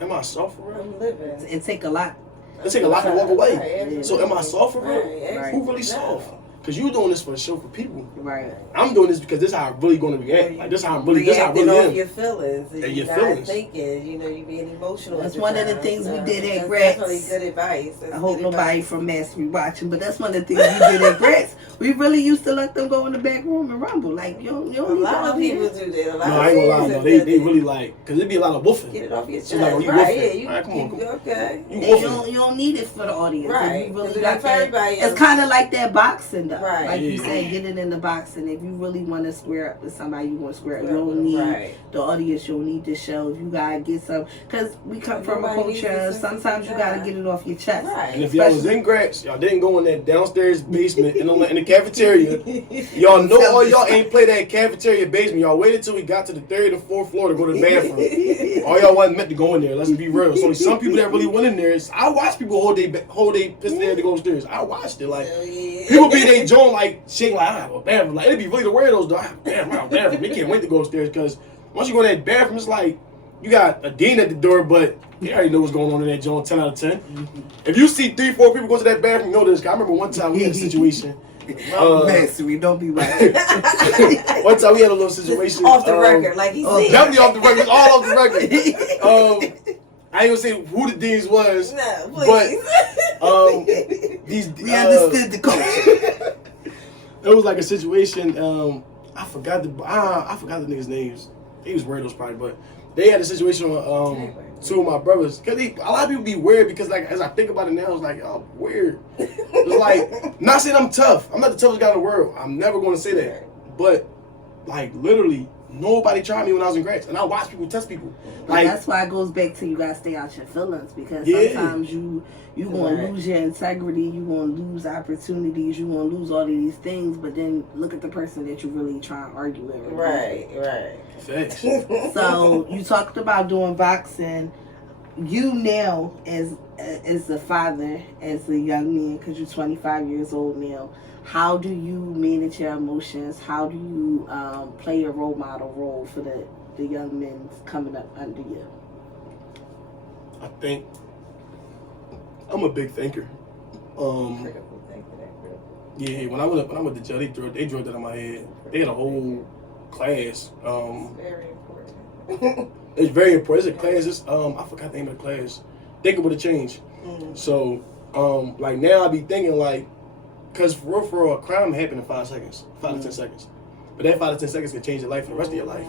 am I soft for real? I'm living. It take a lot. It take a lot to walk away. Right. So am I soft for real? Right. Who really soft? Because you doing this for a show for people. Right. I'm doing this because this is how I'm really going to react. Like, this is how I'm really, this is how I reacting really off am. your feelings. And you're your not feelings. thinking, you know, you're being emotional. That's at the one of the time, things we so did at that's Gratz. definitely good advice. That's I hope good nobody advice. from Mass be watching, but that's one of the things we did at Gratz. We really used to let them go in the back room and rumble. Like, you don't A need lot to of people do that. A lot No, of I ain't gonna lie, people no. do They that. really like, because it'd be a lot of woofing. Get it off your chest. It's like, oh, you right, woofing. yeah, you, All right, come on, come on. okay. You You woofing. don't need it for the audience. Right. If you really Because got that's for that, everybody it's else. kind of like that boxing, though. Right. Like you Yeah. said, get it in the boxing. If you really want to square up with somebody, you want to square up. You don't need Right. the audience. You don't need the show. If you gotta get some, because we come from a Nobody needs culture. to Sometimes you gotta get it off your chest. Right. And if y'all was in Gratz, y'all didn't go in that downstairs basement in the cafeteria. Y'all know all y'all ain't play that cafeteria basement. Y'all waited till we got to the 3rd and 4th floor to go to the bathroom. All y'all wasn't meant to go in there. Let's be real. It's only some people that really went in there. I watched people hold they piss there to go upstairs. I watched it. Like, Hell yeah. people be they joint like shake like I have a bathroom. Like, it'd be really the weirdos though. I have a bathroom. They can't wait to go upstairs because once you go in that bathroom, it's like you got a dean at the door, but you already know what's going on in that joint. 10 out of 10. If you see 3-4 people go to that bathroom, you know this. I remember one time we had a situation. Mastery, don't be right. One time we had a little situation. Off the record, like he said. Definitely off the record. It's all off the record. I ain't gonna say who the deans was. No, please. But these We understood the culture. it was like a situation. I forgot the niggas' names. He was weirdos probably, but they had a situation with two of my brothers. Cause a lot of people be weird because like as I think about it now, it's like oh weird. It's like not saying I'm tough. I'm not the toughest guy in the world. I'm never going to say that. But like literally nobody tried me when I was in Gratz, and I watched people test people. Like that's why it goes back to you gotta stay out your feelings because Yeah. sometimes you gonna lose your integrity, you gonna lose opportunities, you gonna lose all of these things, but then look at the person that you really trying to argue with. Right. facts. So you talked about doing boxing. You now, as a father, as a young man, because you're 25 years old now, how do you manage your emotions? How do you play a role model role for the young men coming up under you? I think I'm a big thinker. Yeah, when I went to jail, they drilled that in my head. They had a whole class. Very important. It's very important. It's a class. It's, I forgot the name of the class. Thinking with a change. So, like now I be thinking like, cause for real, a crime happened in 5 seconds, 5 to 10 seconds. But that 5 to 10 seconds can change your life for the rest of your life.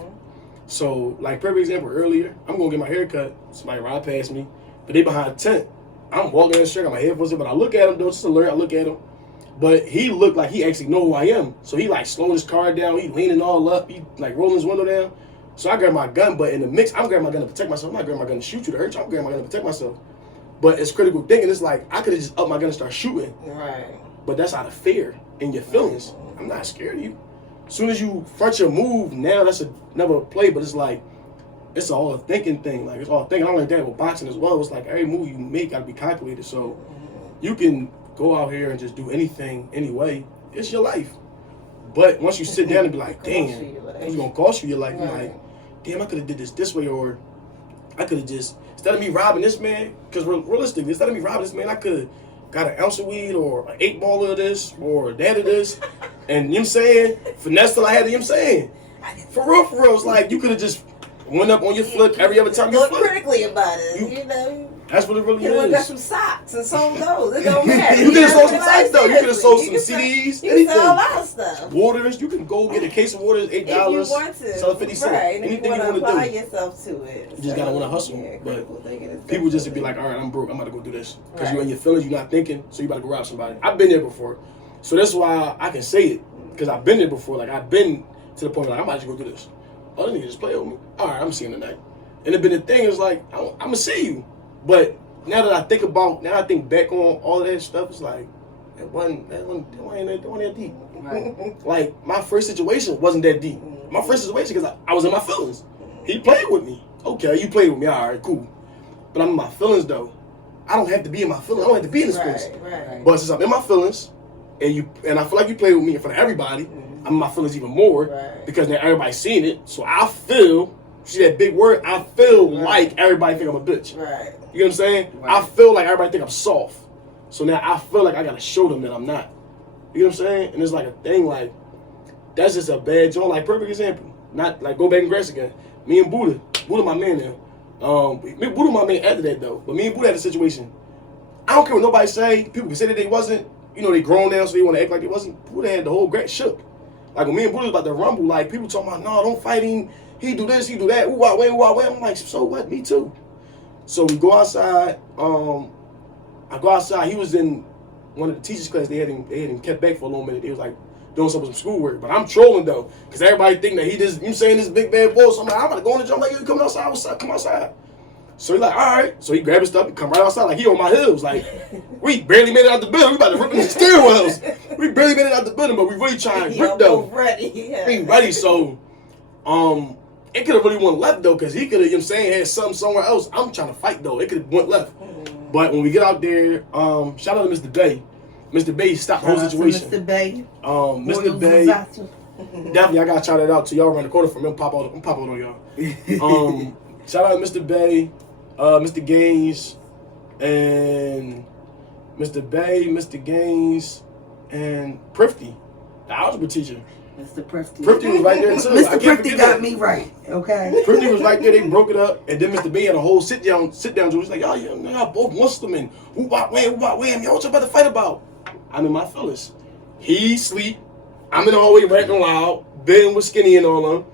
So, like perfect example earlier, I'm gonna get my hair cut. Somebody ride past me, but they behind a tent. I'm walking in the street, got my headphones in, but I look at him though, just alert. I look at him, but he looked like he actually know who I am. So he like slowing his car down. He leaning all up. He like rolling his window down. So I grab my gun, but in the mix, I'm grabbing my gun to protect myself. I'm not grabbing my gun to shoot you to hurt you. I'm grabbing my gun to protect myself. But it's critical thinking. It's like I could have just upped my gun and start shooting. Right. But that's out of fear and your feelings. I'm not scared of you. As soon as you front your move, now that's another play. But it's like it's all a thinking thing. Like it's all thinking. I don't like that with boxing as well. It's like every move you make gotta be calculated. So you can go out here and just do anything anyway. It's your life. But once you sit down and be like, damn, it's gonna cost you your life. You're like, damn, I could have did this way, or I could have just instead of me robbing this man, because realistically, instead of me robbing this man, I could have got an ounce of weed or an 8 ball of this or that of this, and you know what I'm saying, finesse till I had it, you know what I'm saying, for real, it's like you could have just went up on your flip every other time you Look flip. critically about it, you know. That's what it really You got is. some socks and sold those. It don't matter. You could have sold some Like, socks though. You could have sold some seriously, CDs, You can sell a anything. lot of stuff. Waters, you can go get a case of waters, $8. If you want to. Sell 50 cents. Right. And if Anything you you want to want apply to do. yourself to it. You just gotta want to hustle. Yeah, But critical thinking is people just be definitely- like, all right, I'm broke. I'm about to go do this. Because Right. you're in your feelings, you're not thinking, so you about to go rob somebody. I've been there before. So that's why I can say it. Because I've been there before. Like, I've been to the point where like, I'm about to go do this. Other niggas just play with me. All right, I'm seeing tonight. And the thing is like, I'm going to see you. But now that I think back on all of that stuff, it's like, it wasn't that deep. Right. Like, my first situation wasn't that deep. My first situation, because I was in my feelings. He played with me. Okay, you played with me. All right, cool. But I'm in my feelings, though. I don't have to be in my feelings. I don't have to be in this place. Right. But since I'm in my feelings, and I feel like you played with me in front of everybody, I'm in my feelings even more Right. because now everybody's seeing it. So I feel, see that big word? I feel like everybody think I'm a bitch. Right. You know what I'm saying? Right. I feel like everybody think I'm soft. So now I feel like I gotta show them that I'm not. You know You know what I'm saying? And it's like a thing, like, that's just a bad joint. Like, perfect example. Not, like, go back and Gratz again. Me and Buddha my man now. Buddha my man after that, though. But me and Buddha had a situation. I don't care what nobody say. People can say that they wasn't. You know, they grown now, so they want to act like they wasn't. Buddha had the whole Gratz shook. Like, when me and Buddha was about to rumble, like, people talking about, no, don't fight him. He do this, he do that. Ooh, wait. I'm like, so what? Me too. So we go outside. I go outside. He was in one of the teachers' class. They had him kept back for a little minute. They was like doing some schoolwork. But I'm trolling though, because everybody think that he just, you saying this big bad boy. So I'm like, I'm about to go on the jump. Like, you coming outside? Come outside. So he like, all right. So he grabbed his stuff and come right outside like he on my heels. Like, we barely made it out the building. We about to rip in the steering wheels. We barely made it out the building, but we really trying to rip though. Ready. Yeah. We ready. So, it could have really went left though, because he could have, you know what I'm saying, had something somewhere else. I'm trying to fight though. It could have went left. But when we get out there, shout out to Mr. Bay. Mr. Bay stopped the whole situation. Mr. Bay. Mr. Bay. Definitely, I gotta shout that out to y'all around the corner from him. Pop out on y'all. Shout out to Mr. Bay, Mr. Gaines, and Mr. Bay, Mr. Gaines, and Prifty, the algebra teacher. Mr. Prifty. Prifty was right there too. Mr. Prifty got me right. Okay. Prifty was right there. They broke it up, and then Mr. B had a whole sit down. He's like, y'all both Muslim and wham, y'all what you about to fight about? I'm in my feelings. He sleep. I'm in the hallway rapping loud. Ben was skinny and all them.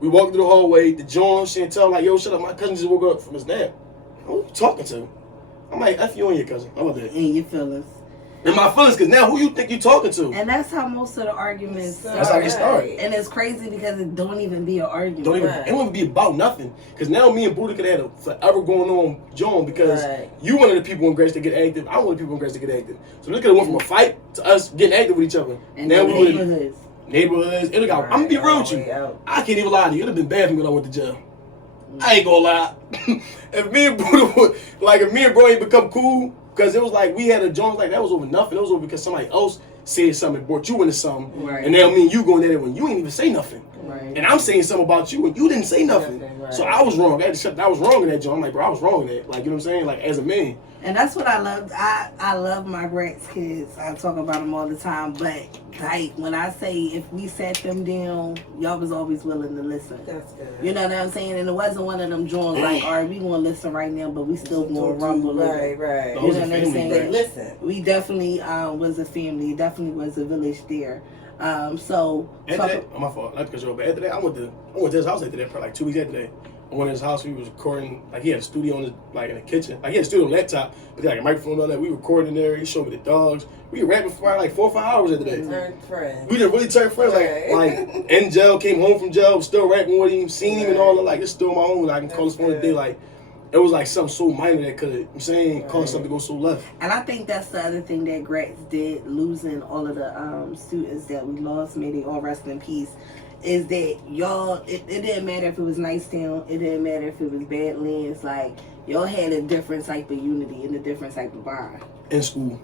We walked through the hallway. The John Chantel like, yo, shut up. My cousin just woke up from his nap. Who you talking to? I'm like, F you and your cousin. How about that? In your feelings. In my feelings, because now who you think you talking to? And that's how most of the arguments start. That's how they start. And it's crazy because it don't even be an argument. It don't even be about nothing. Because now me and Buddha could have had a forever going on John, because you one of the people in Gratz to get active. I'm one of the people in Gratz to get active. So this could have went from a fight to us getting active with each other. And now we neighborhoods. I'm gonna be real with you. I can't even lie to you. It'd have been bad for me when I went to jail. I ain't gonna lie. If me and Buddha if me and bro ain't become cool, because it was like we had a joint like that was over nothing. It was over because somebody else said something, brought you into something, and now me and you going there when you ain't even say nothing. Right. And I'm saying something about you and you didn't say nothing. Right. So I was wrong. I was wrong in that joint. I'm like, bro, I was wrong in that. Like, you know what I'm saying? Like, as a man. And that's what I love. I love my Gratz kids. I talk about them all the time. But like when I say if we sat them down, y'all was always willing to listen. That's good. You know what I'm saying? And it wasn't one of them joints like, all right, we want to listen right now, but we still going to rumble. Right. You know what I'm saying? They listen. We definitely was a family. It definitely was a village there. So after that, my fault. Not because you're, but after that, I went to his house after that for like 2 weeks after that. I went to his house. We was recording. Like he had a studio in the kitchen. Like he had a studio laptop, but like a microphone and all that. We recording in there. He showed me the dogs. We were rapping for like 4 or 5 hours after that. Turned friends. We didn't really turn friends. Like in jail, came home from jail, still rapping with him, seen him and all that. Like it's still my own. Like I can call his phone today. Like it was like something so minor that could have, I'm saying, caused something to go so left. And I think that's the other thing that Gratz did, losing all of the students that we lost, may they all rest in peace, is that y'all, it didn't matter if it was Nicetown, it didn't matter if it was Badlands, like, y'all had a different type of unity and a different type of bond. In school.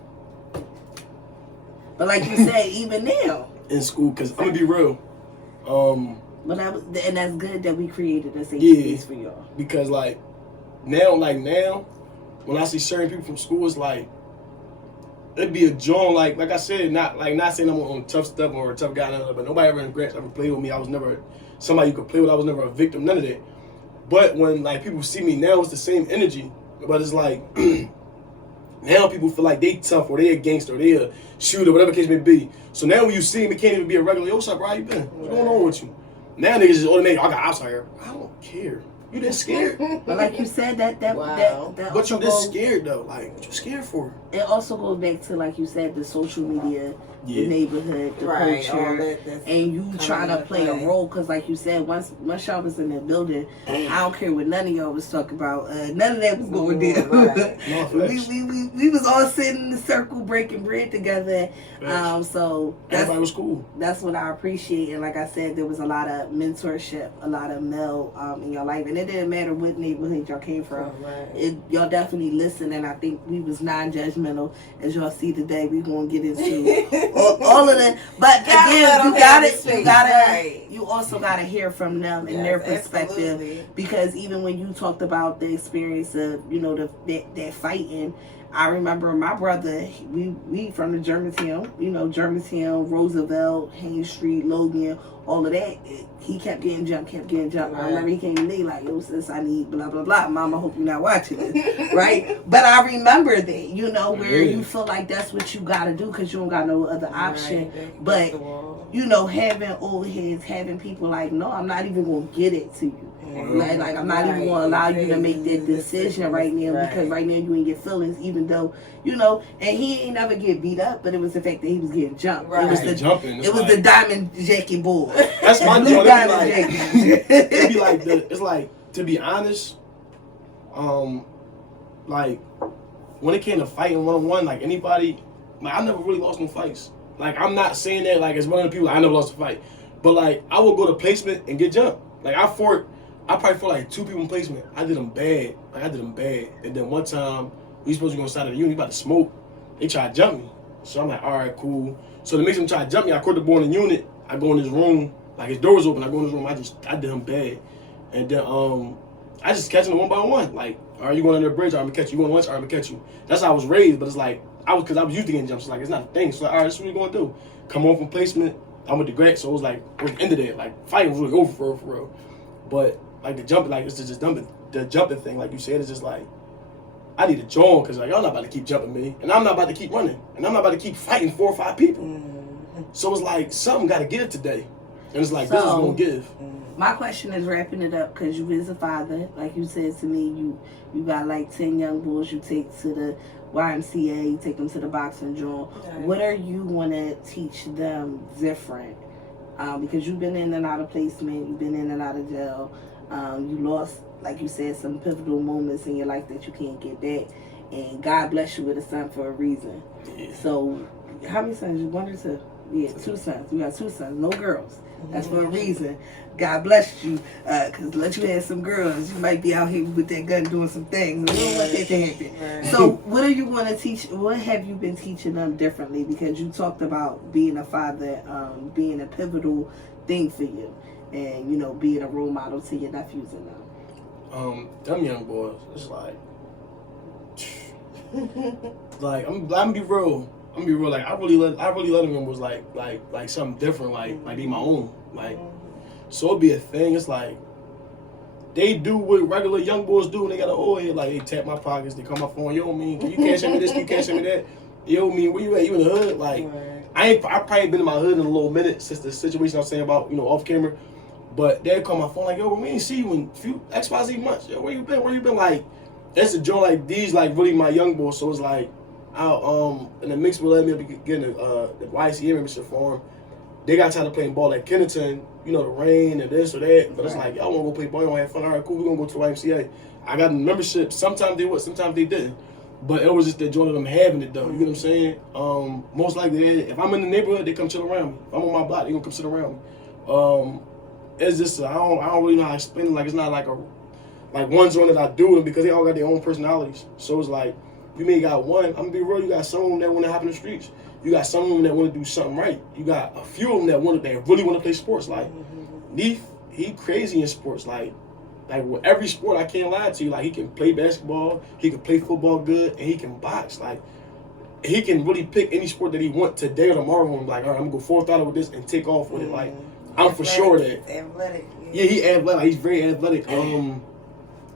But like you said, even now. In school, because I'm going to be real. But and that's good that we created a safe space for y'all. Because now, when I see certain people from school, it's like, it'd be a joint, like I said, not saying I'm on tough stuff or a tough guy, but nobody ever in Gratz ever played with me. I was never somebody you could play with. I was never a victim, none of that. But when people see me now, it's the same energy. But it's like, now people feel like they tough or they a gangster or they a shooter, whatever the case may be. So now when you see me, it can't even be a regular, yo, what's up, bro? How you been? What's going on with you? Now niggas just automatic, I got outside here. I don't care. You that scared? But like you said, that but you this scared though. Like, what you scared for? It also goes back to, like you said, the social media, the neighborhood, the culture, and you trying to play a role. Because like you said, once y'all was in that building, I don't care what none of y'all was talking about. None of that was going down. Right. we was all sitting in the circle breaking bread together. So everybody was cool. That's what I appreciate. And like I said, there was a lot of mentorship, a lot of male in your life, and it didn't matter what neighborhood y'all came from. Y'all definitely listened, and I think we was non-judgmental. As y'all see today, we gonna get into all of that. But again, you also gotta hear from them and their perspective. Absolutely. Because even when you talked about the experience of that fighting, I remember my brother, we from the Germantown, Germantown, Roosevelt, Haynes Street, Logan, all of that. He kept getting jumped. Right. I remember he came to me like, yo, sis, I need blah, blah, blah. Mama, hope you're not watching this, right? But I remember that, where you feel like that's what you got to do because you don't got no other option. Right. But, having old heads, having people like, no, I'm not even going to get it to you. Like I'm not even going to allow you to make that decision right now because right now you ain't get feelings, even though, and he ain't never get beat up, but it was the fact that he was getting jumped. Right. It was the diamond jacket boy. That's my joke. It'd be like it's like, to be honest, like when it came to fighting one-on-one, like anybody, like I never really lost no fights. Like I'm not saying that like as one of the people, I never lost a fight. But like I would go to placement and get jumped. Like I probably fought like 2 people in placement. I did them bad. And then one time, we supposed to go inside of the unit, about to smoke. They tried to jump me. So I'm like, all right, cool. So to make them try to jump me, I caught the boy in the unit. I go in his room. Like his door was open. I go in his room. I did him bad. And then I just catch him one by one. Like, all right, you going under the bridge? I'm going to catch you. You going to lunch? I'm going to catch you. That's how I was raised. But it's like, because I was used to getting jumps. So like, it's not a thing. So like, all right, that's what we going to do. Come home from placement. I went to Gratz. So it was like, it was the end of that. Like, fighting was really over for real. But like the jumping, like it's just jumping. The jumping thing, like you said, it's just like I need to join because like y'all not about to keep jumping me, and I'm not about to keep running, and I'm not about to keep fighting 4 or 5 people. Mm-hmm. So it's like something got to give today, and it's like this is gonna give. My question is wrapping it up because you as a father, like you said to me, you got like 10 young boys you take to the YMCA, you take them to the boxing gym. Okay. What are you gonna teach them different? Because you've been in and out of placement, you've been in and out of jail. You lost, like you said, some pivotal moments in your life that you can't get back. And God bless you with a son for a reason. Yeah. So, how many sons? You 1 or 2? Yeah, 2 sons. We got 2 sons, no girls. That's for a reason. God bless you, because let you have some girls, you might be out here with that gun doing some things. We don't want that to happen. Right. So, what are you going to teach? What have you been teaching them differently? Because you talked about being a father, being a pivotal thing for you. And, being a role model to your nephews and them. Them young boys, it's like, like I'm gonna be real. Like I really let them young boys like something different, like be my own. Like, so it'd be a thing. It's like they do what regular young boys do when they got an old head. Like they tap my pockets, they call my phone. Yo, Ameen, can you cash me this? Can you cash me that? Yo, Ameen, where you at? You in the hood? Like, I probably been in my hood in a little minute since the situation I was saying about off camera. But they call my phone like, yo, we ain't see you in a few XYZ months. Yo, where you been? Like, that's a joint like these, like really my young boys. So it's like, in the mix with letting me getting the YCA membership for them. They got tired of playing ball at Kennington, the rain and this or that. But it's like, y'all want to go play ball, you want to have fun. All right, cool, we're going to go to the YMCA. I got a membership. Sometimes they would, sometimes they didn't. But it was just the joy of them having it, though. You know what I'm saying? Most likely, if I'm in the neighborhood, they come chill around me. If I'm on my block, they going to come sit around me. It's just, I don't really know how to explain it. Like, it's not like one zone that I do it because they all got their own personalities. So it's like, you may got one, I'm going to be real, you got some of them that want to hop in the streets. You got some of them that want to do something right. You got a few of them that really want to play sports. Like, Neef, he crazy in sports. Like with every sport, I can't lie to you. Like, he can play basketball, he can play football good, and he can box. Like, he can really pick any sport that he want today or tomorrow. And like, all right, I'm going to go full throttle with this and take off with it. Like, I'm athletic, for sure that. Athletic. Yeah, he athletic. He's very athletic.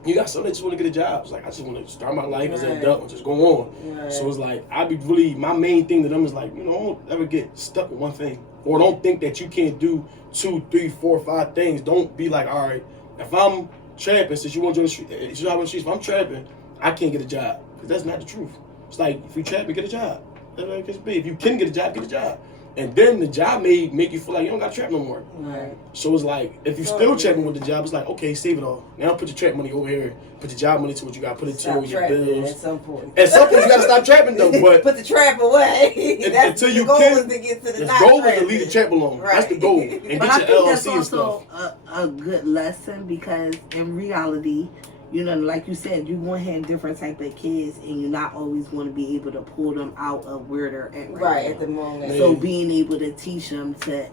You got some that just want to get a job. It's like, I just want to start my life as an adult and just go on. Right. So it's like, my main thing to them is like, don't ever get stuck with one thing. Or don't think that you can't do 2, 3, 4, 5 things. Don't be like, all right, if I'm trapping, since you want to join the streets, if I'm trapping, I can't get a job. Because that's not the truth. It's like, if you trapping, get a job. That's what it can be. If you can get a job, get a job. And then the job may make you feel like you don't got trap no more. Right. So it's like, if you still trapping with the job, it's like, okay, save it all. Now put your trap money over here. Put your job money to what you got. Put it to your bills. At some point. At some point, you got to stop trapping though. But put the trap away. That's until the you goal can. Is to get to the goal is to leave the trap alone. Right. That's the goal. And but get your LLC and stuff. I think that's also a good lesson because in reality, like you said, you're going to have different type of kids and you're not always going to be able to pull them out of where they're at right now. At the moment. So being able to teach them to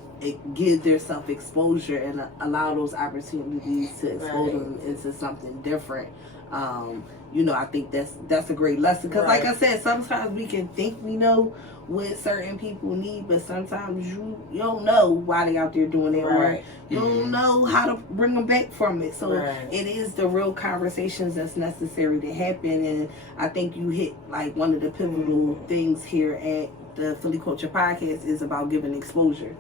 give their self-exposure and allow those opportunities to expose them into something different You know, I think that's a great lesson. Because like I said, sometimes we can think we know what certain people need, but sometimes you don't know why they out there doing it, or you don't know how to bring them back from it. So it is the real conversations that's necessary to happen. And I think you hit like one of the pivotal things here at the Philly Culture Podcast is about giving exposure.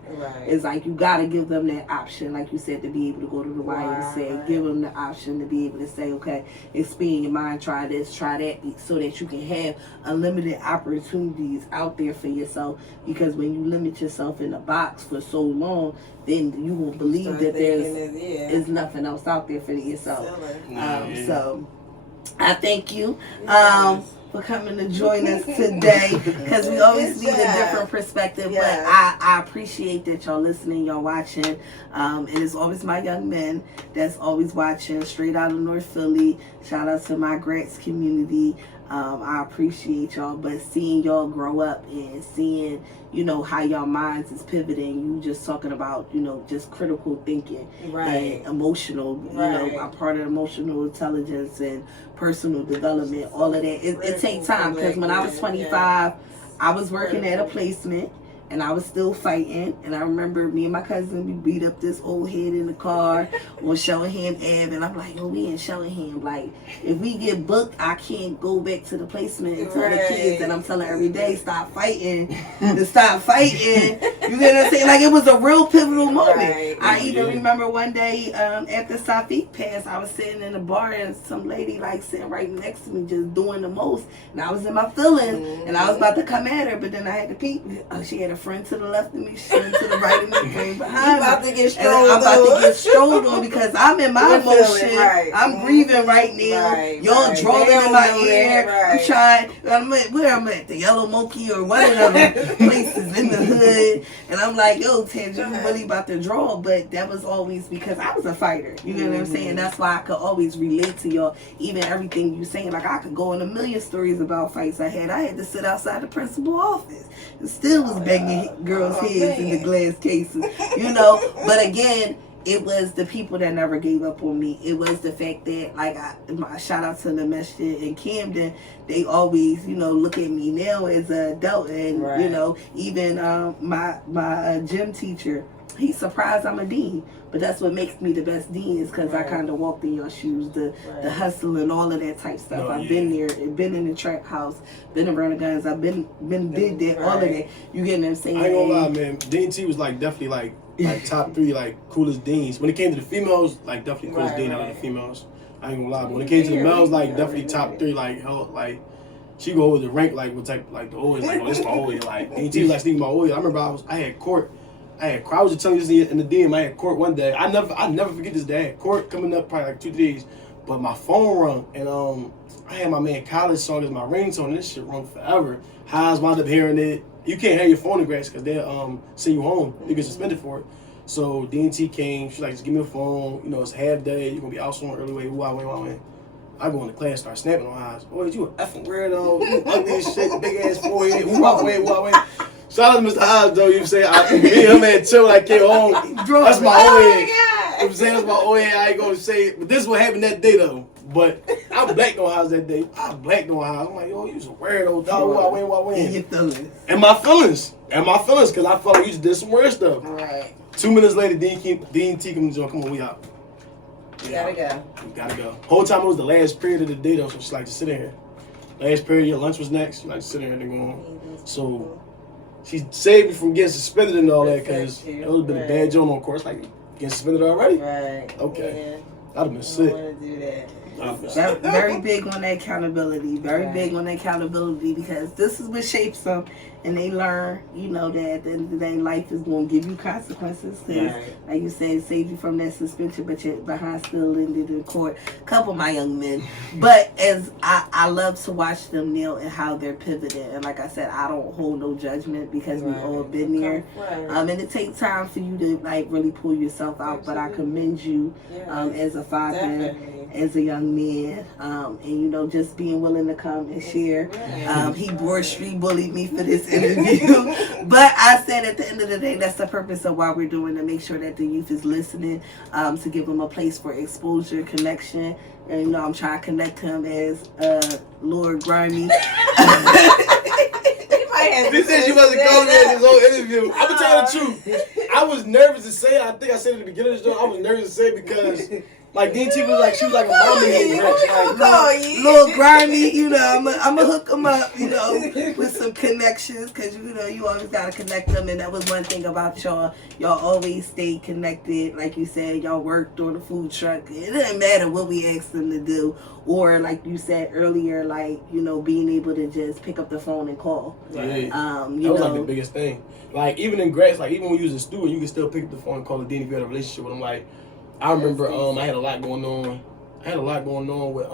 It's like you got to give them that option, like you said, to be able to go to the YMCA, give them the option to be able to say, okay, expand your mind, try this, try that, so that you can have unlimited opportunities out there for yourself. Because when you limit yourself in a box for so long, then you will believe that there's nothing else out there for yourself. So I thank you. For coming to join us today, because we always need a different perspective. But I appreciate that y'all listening, y'all watching, and it's always my young men that's always watching, straight out of Norf Philly. Shout out to my Gratz community. I appreciate y'all, but seeing y'all grow up and seeing, you know, how y'all minds is pivoting. You just talking about, you know, just critical thinking and emotional, you know, a part of emotional intelligence and personal development, all of that. It takes time, because when I was 25, I was working at a placement and I was still fighting. And I remember me and my cousin, we beat up this old head in the car on Shellingham Ave. And I'm like, oh, we in Shellingham. Like, if we get booked, I can't go back to the placement and tell the kids that I'm telling every day, stop fighting, to stop fighting. You know what I'm saying? Like, it was a real pivotal moment. I even remember one day at the Safiq Pass, I was sitting in a bar and some lady like sitting right next to me just doing the most. And I was in my feelings and I was about to come at her, but then I had to peek. She had a friend to the left of me, friend to the right of me, friend behind me. I'm about to get strolled on because I'm in my emotion. I'm grieving right now. Y'all drawing in my ear. I'm trying. Where I'm at, the Yellow Monkey or one of them places in the hood. And I'm like, yo, Taja, you really about to draw. But that was always because I was a fighter. You know what I'm saying? That's why I could always relate to y'all. Even everything you saying. Like, I could go in a million stories about fights I had. I had to sit outside the principal office and still was begging girls' heads in the glass cases, you know. But again, it was the people that never gave up on me. It was the fact that, like, my shout out to the Masjid in Camden, they always, you know, look at me now as an adult. And, you know, even my gym teacher, he's surprised I'm a dean. But that's what makes me the best dean, is because I kind of walked in your shoes, the hustle and all of that type stuff. I've been there, been in the trap house, been around the guns, I've been did that, all of that. You get what I'm saying? I ain't gonna lie, man. Dean T was like definitely like top 3 like coolest deans. When it came to the females, like definitely coolest dean out of the females. I ain't gonna lie, but when it came to the males, like definitely top 3. Like hell, like she go over the rank, like what type, like the oil, like, oh, this my oil. Like Dean T was like sneaking my oil. I remember I had court. I was just telling you this in the DM. I had court one day. I never forget this day. I had court coming up probably like 2 days, but my phone rung and I had my man College song as my ringtone. And this shit rung forever. Highs wound up hearing it. You can't have your phone in Gratz because they'll send you home. You get suspended for it. So D&T came. She's like, just give me a phone. You know, it's half day. You're gonna be out somewhere early. Wait, I go into class, start snapping on Highs. Boy, you an effing weirdo. You ugly as shit, big ass forehead. Wait. Shout out to Mr. Highs, though. You say, me and him had chill when I came home. That's my old head. I'm saying that's my old head. I ain't gonna say it. But this is what happened that day, though. But I blacked on Highs that day. I'm like, yo, you some weirdo, dog. Who I win? And your feelings. And my feelings. Because I felt like you just did some weird stuff. 2 minutes later, D&T comes on. Come on, we out. We gotta go. Whole time it was the last period of the day, though. So she's like, just sit in here. Last period, your lunch was next. She's like, sit in here and go on. So she saved me from getting suspended and all that, because it would have been a bad joke on course. Like, getting suspended already? Okay. I'd have been sick. I don't want to do that. Very big on that accountability. Very big on that accountability, because this is what shapes them, and they learn, you know, that at the end of the day, life is going to give you consequences. Like you said, save you from that suspension, but you're behind still in the court. A couple of my young men, but as I love to watch them now and how they're pivoting. And like I said, I don't hold no judgment, because we've all been there. And it takes time for you to like really pull yourself out. But I commend you as a father, as a young young man, and just being willing to come and share. He street bullied me for this interview, but I said at the end of the day, that's the purpose of why we're doing, to make sure that the youth is listening, to give them a place for exposure, connection, and I'm trying to connect him as Lord Grimey. She said she wasn't going there in this whole interview. I'm gonna tell you the truth. I was nervous to say it. I think I said it at the beginning of the show. I was nervous to say it because, like, DT was like, she was like a mom in Gratz. Little Grimey, I'm gonna hook them up, with some connections, because you always gotta connect them, and that was one thing about y'all. Y'all always stayed connected. Like you said, y'all worked on the food truck. It didn't matter what we asked them to do, or like you said earlier, like being able to just pick up the phone and call. Yeah, that was like the biggest thing. Like even in Gratz, like even when you was a student, you can still pick up the phone and call the dean if you had a relationship with them. Like I remember, I had a lot going on. With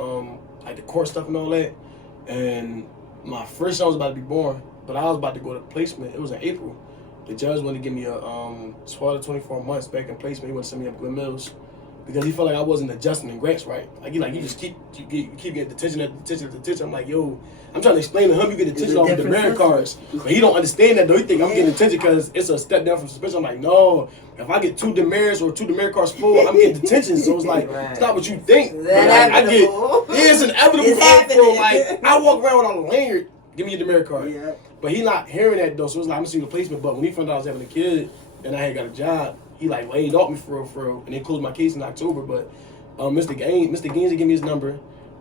like the court stuff and all that. And my first son was about to be born, but I was about to go to placement. It was in April. The judge wanted to give me a 12 to 24 months back in placement. He wanted to send me up to Glen Mills because he felt like I wasn't adjusting in Gratz right. Like you just keep getting detention after detention after detention. I'm like, yo, I'm trying to explain to him you get detention off the merit cards. But he don't understand that though. He think I'm getting detention because it's a step down from suspension. I'm like, no. If I get 2 demerits or 2 demerit cards full, I'm getting detention. So it's like, it's not what you think. It's inevitable. It's happening. Like, I walk around without a lanyard, give me a demerit card. Yeah. But he not hearing that though, so it's like, I'm gonna see the placement. But when he found out I was having a kid and I had got a job, he like laid off me for real. And they closed my case in October. But Mr. Gaines gave me his number.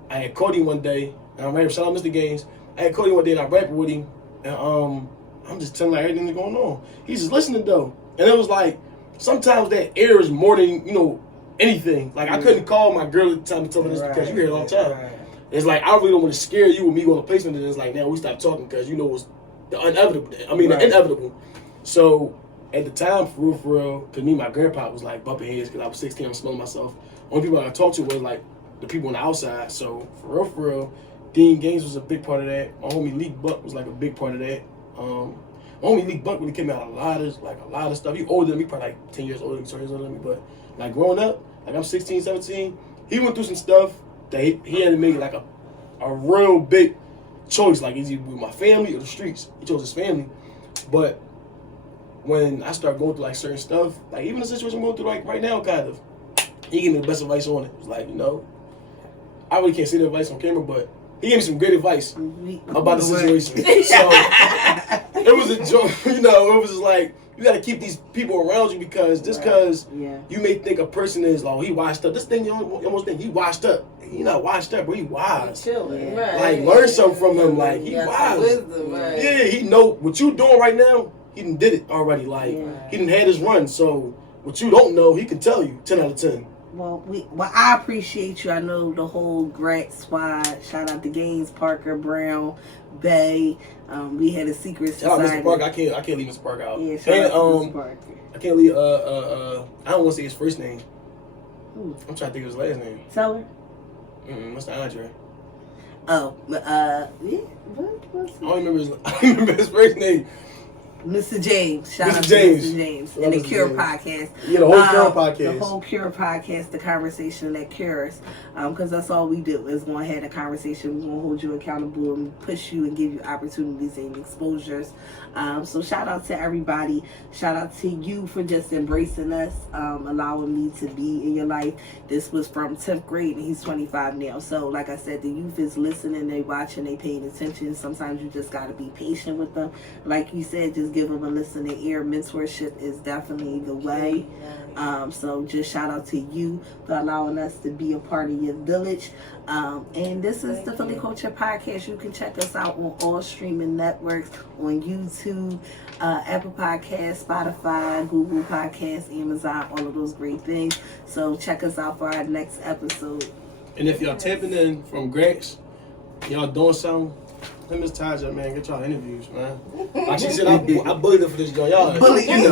I had Cody one day, and I'm shout out Mr. Gaines. I had Cody one day and I rapped with him, and I'm just telling like everything that's going on. He's just listening though. And it was like, sometimes that air is more than, anything. Like, I couldn't call my girl at the time to tell her this because you hear it all the time. Right. It's like, I really don't want to scare you with me going to placement, and it's like, now we stop talking because what's the inevitable. The inevitable. So, at the time, for real, because me and my grandpa was like bumping heads because I was 16, I'm smelling myself. Only people I talked to was like the people on the outside. So, for real, Dean Gaines was a big part of that. My homie Leek Buck was like a big part of that. My homie Leek Buck really came out a lot of stuff. He older than me, probably like 10 years older than me, 20 years older than me. But like growing up, like I'm 16, 17, he went through some stuff that he had to make like a real big choice. Like, is he with my family or the streets? He chose his family. But when I started going through like certain stuff, like even the situation I'm going through like right now, kind of, he gave me the best advice on it. It was like, I really can't say the advice on camera, but he gave me some great advice about the situation. So it was a joke, it was just like, you got to keep these people around you because just because you may think a person is, he washed up. This thing, you almost think he washed up. He not washed up, but he wise. Chilling, Like, learn something from him. Like, he wise. Wisdom, right. Yeah, he know what you doing right now. He done did it already. Like, he done had his run. So what you don't know, he can tell you 10 out of 10. Well, I appreciate you. I know the whole Gratz squad. Shout out to Gaines, Parker, Brown, Bay. We had a secret society. Shout out Mr. Parker. I can't leave Mr. Parker out. Yeah, shout out to Mr. Parker. I can't leave. I don't want to say his first name. Ooh. I'm trying to think of his last name. Teller. Mr. Andre. Oh, yeah. What? I don't remember his first name. Mr. James. Shout out to James. Mr. James. And the Cure podcast. Yeah, the whole Cure podcast. The whole Cure podcast, the conversation that cures. Because that's all we do is going to have a conversation. We're going to hold you accountable and push you and give you opportunities and exposures. So shout out to everybody. Shout out to you for just embracing us, allowing me to be in your life. This was from 10th grade and he's 25 now. So like I said, the youth is listening, they watching, they paying attention. Sometimes you just got to be patient with them. Like you said, just give them a listening ear. Mentorship is definitely the way. So just shout out to you for allowing us to be a part of your village. And this is the Philly Culture Podcast. You can check us out on all streaming networks, on YouTube, Apple Podcasts, Spotify, Google Podcasts, Amazon, all of those great things. So check us out for our next episode. And if y'all tapping in from Gratz, y'all doing something, let Miss Taja, man, get y'all interviews, man. Like she said, I bullied her for this, y'all. Bully, I'm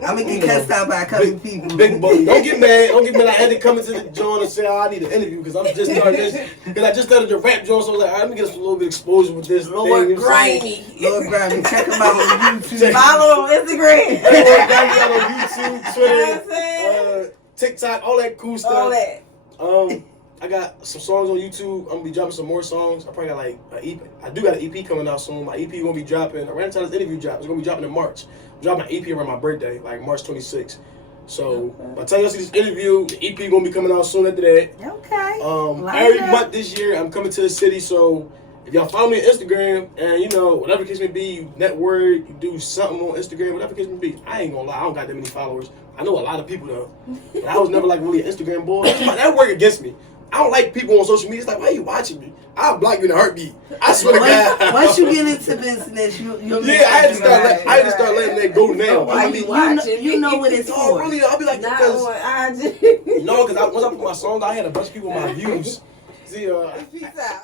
gonna get cussed out by a couple people. Big bully. Don't get mad. I had to come into the joint and say, I need an interview because I'm just starting this. Because I just started the rap joint, so I was like, all right, let me get a little bit of exposure with this. Lord Grimey. Lord Grimey. Check him out on YouTube. Follow on Instagram. Lord Grimey out on YouTube, Twitter, TikTok, all that cool stuff. All that. I got some songs on YouTube. I'm gonna be dropping some more songs. I probably got like an EP. I do got an EP coming out soon. My EP gonna be dropping around the time this interview drops. It's gonna be dropping in March. I'm dropping an EP around my birthday, like March 26th. So by the time y'all see this interview, the EP gonna be coming out soon after that. Okay. Every month this year, I'm coming to the city. So if y'all follow me on Instagram and whatever the case may be, you network, you do something on Instagram, whatever the case may be. I ain't gonna lie, I don't got that many followers. I know a lot of people though, but I was never like really an Instagram boy. That work against me. I don't like people on social media. It's like, why are you watching me? I'll block you in a heartbeat. I swear to God. Once you get into business, you'll I had to start letting that go now. Why you watching? You know what it's for. Really, I'll be like, Not because on IG. no, because once I put my songs, I had a bunch of people on my views. See, Peace out.